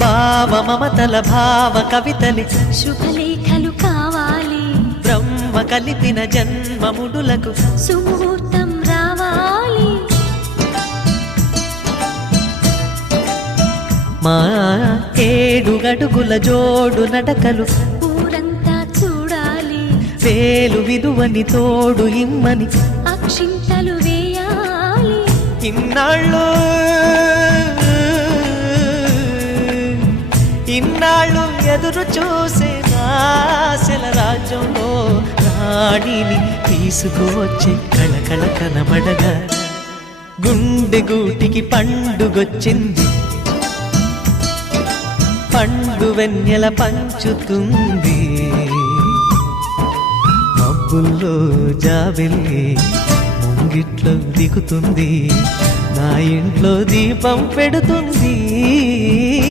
భావ మమతల భావ కవితలి శుభలేఖలు కావాలి, బ్రహ్మ కలిపిన జన్మముడులకు సుముహూర్తం రావాలి. మా 7 అడుగుల జోడు నడకలు ఊరంతా చూడాలి, వేలు విలువని తోడు ఇమ్మని అక్షింతలు వేయాలి. ఇన్నాళ్ళు ఎదురు చూసే ఆశల రాజ్యంలో రాణిని తీసుకువచ్చే కళకళ కనబడగా గుండె గూటికి పండుగొచ్చింది, పండు వెన్నెల పంచుతుంది. మబ్బుల్లో జాబిల్లి ముంగిట్లో దిగుతుంది, నా ఇంట్లో దీపం పెడుతుంది.